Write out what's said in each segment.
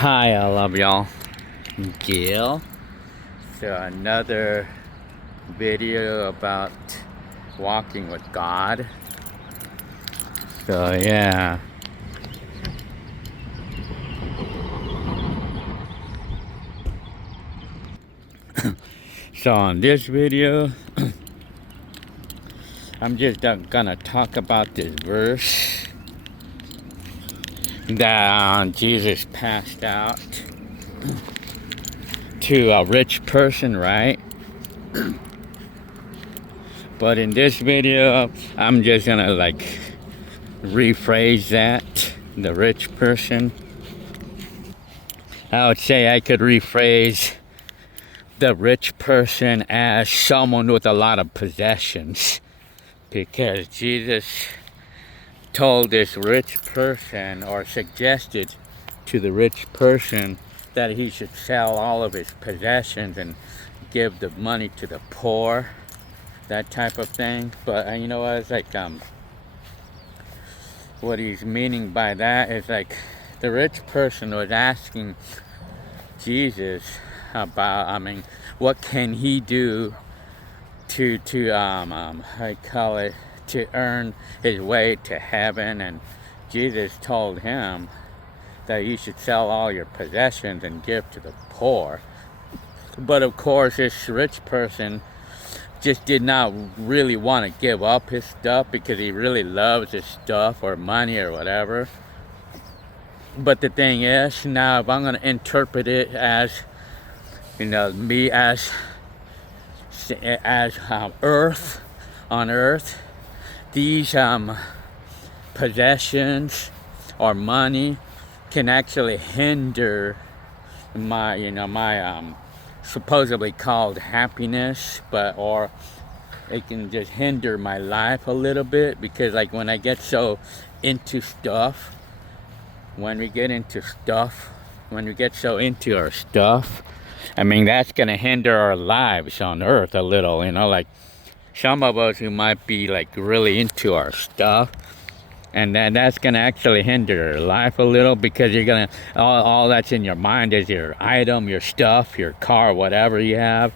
Hi, I love y'all. Gail. So another video about walking with God. So yeah. So on this video, I'm just gonna talk about this verse that Jesus passed out to a rich person, right? But in this video, I'm just gonna rephrase that. The rich person. I would say I could rephrase the rich person as someone with a lot of possessions, because Jesus told this rich person, or suggested to the rich person, that he should sell all of his possessions and give the money to the poor, that type of thing. But you know what, it's what he's meaning by that is the rich person was asking Jesus about, what can he do to I call it, to earn his way to heaven. And Jesus told him that you should sell all your possessions and give to the poor. But of course, this rich person just did not really want to give up his stuff, because he really loves his stuff or money or whatever. But the thing is, now if I'm going to interpret it as, me as earth, on earth, these possessions or money can actually hinder my supposedly called happiness, or it can just hinder my life a little bit, because when I get so into stuff, when we get so into our stuff, that's gonna hinder our lives on earth a little. Some of us who might be really into our stuff, and then that's gonna actually hinder your life a little, because you're gonna, all that's in your mind is your item, your stuff, your car, whatever you have.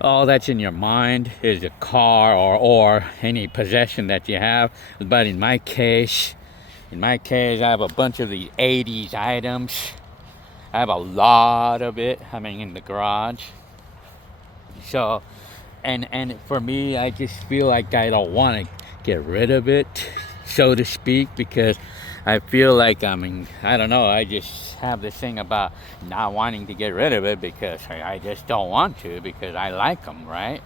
All that's in your mind is a car or any possession that you have. But in my case, I have a bunch of these 80s items. I have a lot of it, in the garage. So, and for me, I just feel like I don't want to get rid of it, so to speak, because I feel I don't know, I just have this thing about not wanting to get rid of it, because I just don't want to, because I like them, right?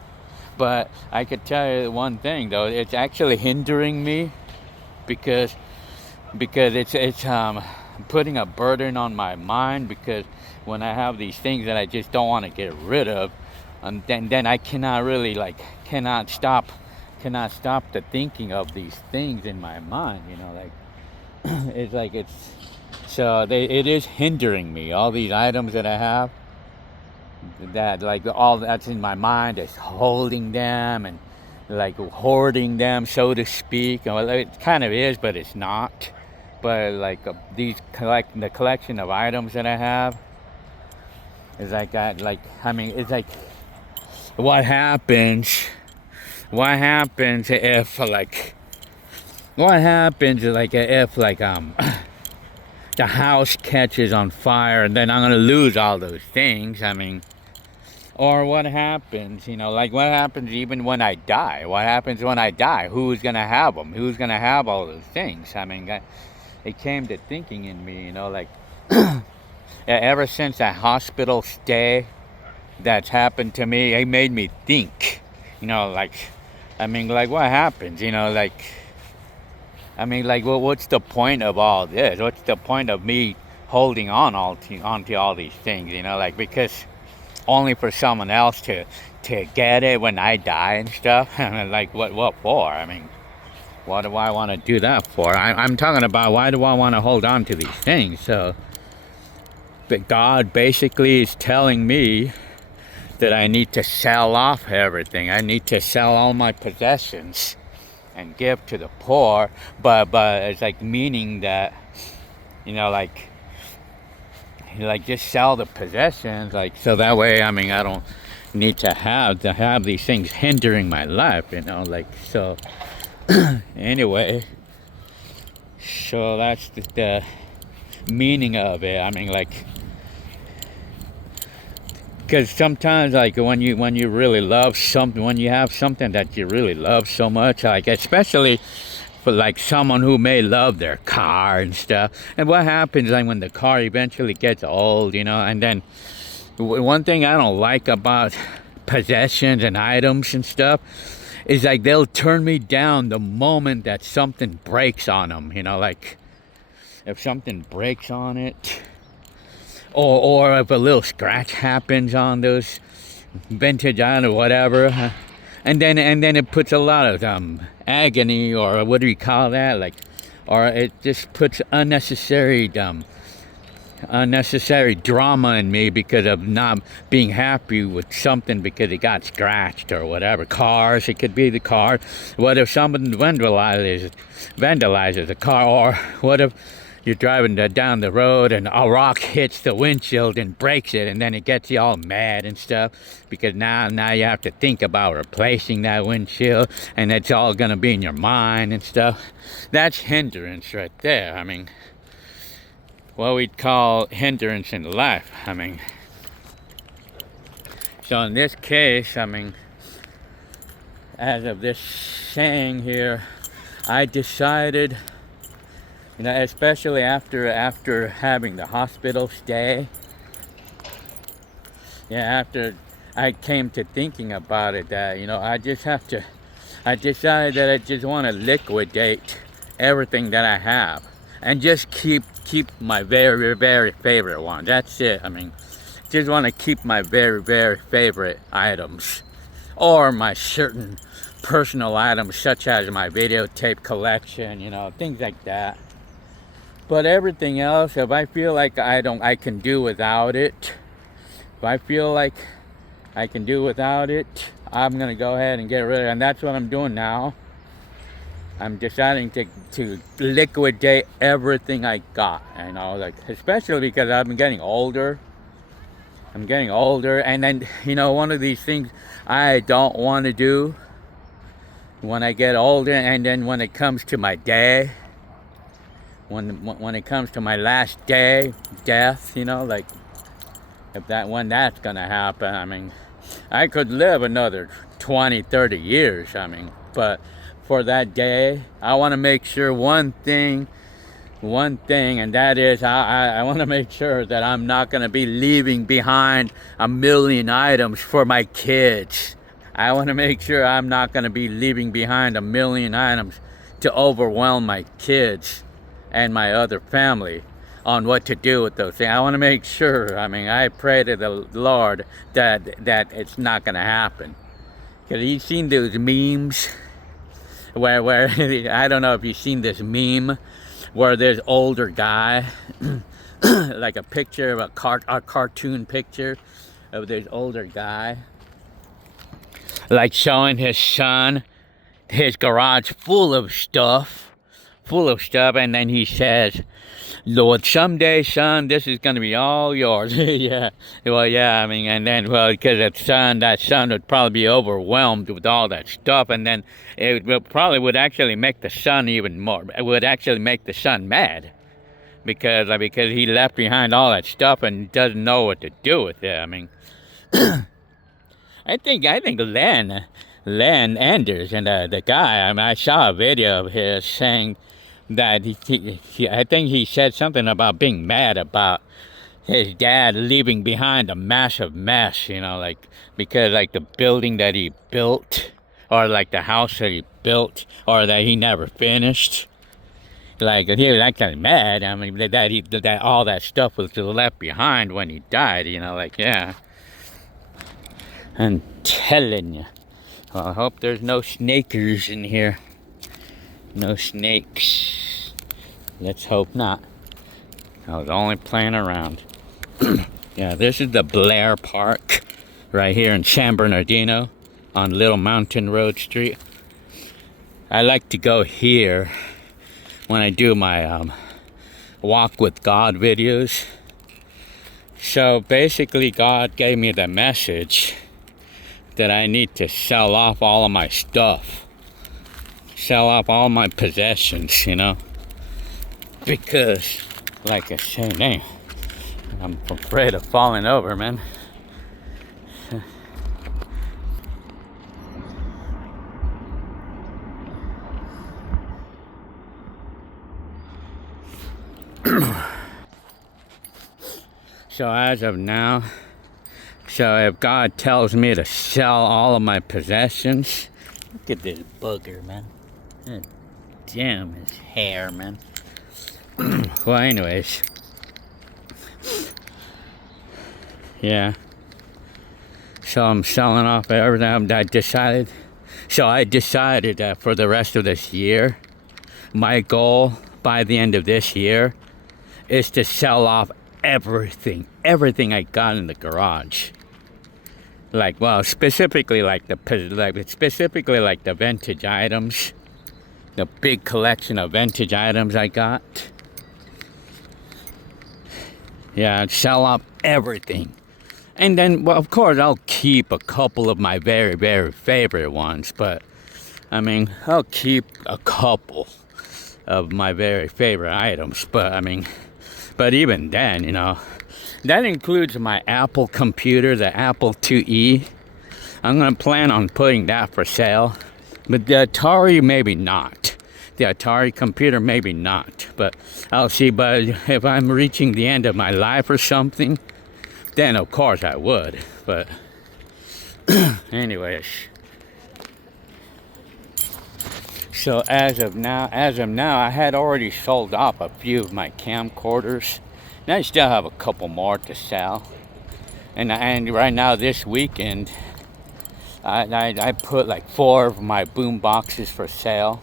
But I could tell you one thing though, it's actually hindering me, because it's putting a burden on my mind, because when I have these things that I just don't want to get rid of, then I cannot really cannot stop the thinking of these things in my mind, it is hindering me. All these items that I have, that all that's in my mind is holding them and hoarding them, so to speak. Well, it kind of is, but it's not. But the collection of items that I have is it's what happens if the house catches on fire, and then I'm gonna lose all those things. Or what happens, what happens even when I die? What happens when I die? Who's gonna have them? Who's gonna have all those things? It came to thinking in me, ever since that hospital stay that's happened to me, it made me think, what happens, what's the point of all this? What's the point of me holding onto all these things, because only for someone else to get it when I die and stuff? What for? What do I want to do that for? I'm talking about, why do I want to hold on to these things? So, but God basically is telling me that I need to sell off everything. I need to sell all my possessions and give to the poor. But it's meaning that, like just sell the possessions, like, so that way, I mean, I don't need to have these things hindering my life, you know, like, so anyway, so that's the meaning of it. I mean, like, because sometimes, like, when you really love something, when you have something that you really love so much, like, especially for like someone who may love their car and stuff, and what happens, like, when the car eventually gets old, you know, and then one thing I don't like about possessions and items and stuff is, like, they'll turn me down the moment that something breaks on them, you know, like, if something breaks on it, or if a little scratch happens on those vintage items or whatever, and then it puts a lot of agony, or what do you call that, like, or it just puts unnecessary drama in me because of not being happy with something because it got scratched or whatever. Cars, it could be the car. What if someone vandalizes the car, or what if you're driving down the road and a rock hits the windshield and breaks it, and then it gets you all mad and stuff because now you have to think about replacing that windshield, and it's all gonna be in your mind and stuff. That's hindrance right there. I mean, what we'd call hindrance in life. I mean, so in this case, I mean, as of this saying here, I decided, you know, especially after having the hospital stay, yeah, after I came to thinking about it, that, you know, I decided that I just want to liquidate everything that I have and just keep my very, very favorite one. That's it. I mean, just want to keep my very, very favorite items, or my certain personal items, such as my videotape collection, you know, things like that. But everything else, if I feel like I can do without it, if I feel like I can do without it, I'm gonna go ahead and get rid of it. And that's what I'm doing now. I'm deciding to liquidate everything I got, you know, like, especially because I've been getting older. I'm getting older, and then, you know, one of these things I don't want to do when I get older, and then when it comes to my day, when it comes to my last day, death, you know, like, when that's gonna happen, I mean, I could live another 20, 30 years, I mean, but for that day, I want to make sure one thing, and that is, I want to make sure that I'm not gonna be leaving behind a million items for my kids. I want to make sure I'm not gonna be leaving behind a million items to overwhelm my kids and my other family on what to do with those things. I want to make sure, I mean, I pray to the Lord that it's not going to happen. Because you've seen those memes where I don't know if you've seen this meme where there's older guy, like a picture of a cartoon picture of this older guy, like showing his son his garage full of stuff, and then he says, Lord, someday, son, this is going to be all yours. Yeah, well, yeah, I mean, and then, well, because that son would probably be overwhelmed with all that stuff, and then it probably would actually make the son even more, it would actually make the son mad, because he left behind all that stuff and doesn't know what to do with it. I mean, I think Len Anders, and the guy, I mean, I saw a video of his saying that I think he said something about being mad about his dad leaving behind a massive mess, you know, like, because, like, the building that he built, or like the house that he built, or that he never finished, like, he was actually mad. I mean, that all that stuff was left behind when he died, you know, like, yeah. I'm telling you. Well, I hope there's no snakers in here. No snakes. Let's hope not. I was only playing around. Yeah, this is the Blair Park right here in San Bernardino on Little Mountain Road Street. I like to go here when I do my walk with God videos. So basically, God gave me the message that I need to sell off all of my stuff, sell off all my possessions, because, like I said, man, I'm afraid of falling over, man. So as of now, so if God tells me to sell all of my possessions, look at this bugger, man. God damn his hair, man. Well, anyways, yeah. So I'm selling off everything. I decided that for the rest of this year, my goal by the end of this year is to sell off everything I got in the garage. Like, well, specifically like the vintage items, the big collection of vintage items I got. Yeah, I'd sell off everything. And then, well, of course, I'll keep a couple of my very, very favorite ones, but I mean, I'll keep a couple of my very favorite items, but even then, that includes my Apple computer, the Apple IIe. I'm gonna plan on putting that for sale, but the Atari maybe not. The Atari computer maybe not, but I'll see. But if I'm reaching the end of my life or something, then of course I would. But anyways. So as of now, I had already sold off a few of my camcorders. And I still have a couple more to sell. And right now, this weekend, I put like 4 of my boom boxes for sale.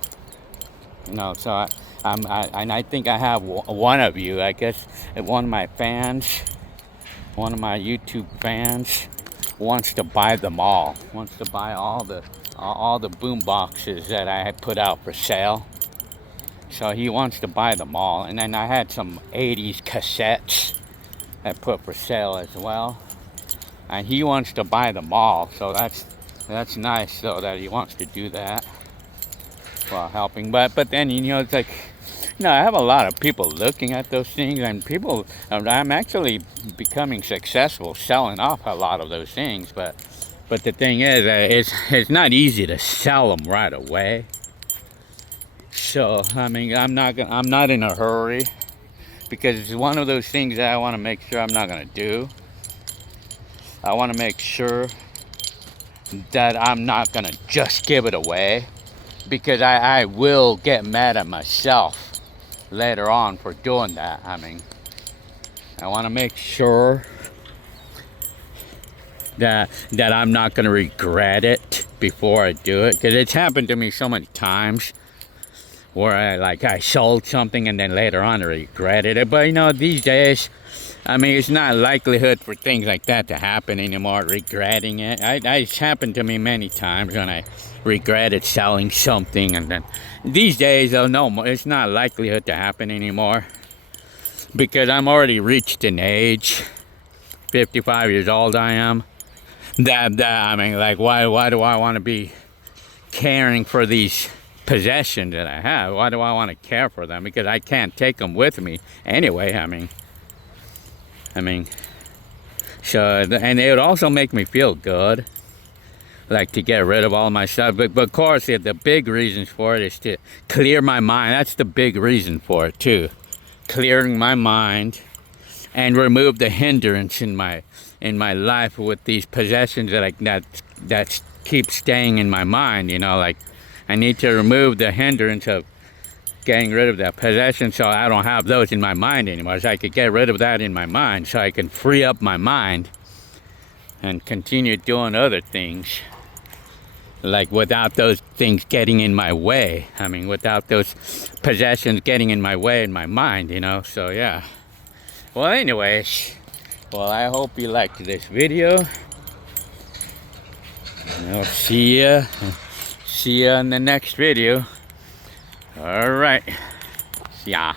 So I think I have one of you, I guess, one of my YouTube fans wants to buy them all. Wants to buy all the boom boxes that I had put out for sale. So he wants to buy them all. And then I had some 80s cassettes I put for sale as well. And he wants to buy them all. So that's nice though that he wants to do that while helping. But then it's like, I have a lot of people looking at those things, and I'm actually becoming successful selling off a lot of those things, but the thing is, it's not easy to sell them right away. So I mean, I'm not in a hurry, because it's one of those things that I want to make sure I'm not going to do. I want to make sure that I'm not going to just give it away, because I will get mad at myself later on for doing that. I mean, I want to make sure that I'm not going to regret it before I do it, because it's happened to me so many times where I sold something and then later on I regretted it. But these days, I mean, it's not likelihood for things like that to happen anymore, regretting it. It's happened to me many times when I regretted selling something, and then these days, no, it's not likelihood to happen anymore, because I'm already reached an age, 55 years old I am, that I mean, like, why do I want to be caring for these possessions that I have? Why do I want to care for them? Because I can't take them with me anyway. I mean, so, and it would also make me feel good, like, to get rid of all my stuff. But of course, the big reasons for it is to clear my mind. That's the big reason for it too, clearing my mind and remove the hindrance in my life with these possessions that keep staying in my mind. Like, I need to remove the hindrance of getting rid of that possession, so I don't have those in my mind anymore. So I could get rid of that in my mind, so I can free up my mind and continue doing other things, like, without those things getting in my way. I mean, without those possessions getting in my way in my mind, so yeah. Well, anyways, I hope you liked this video, and I'll see ya in the next video. All right, see ya.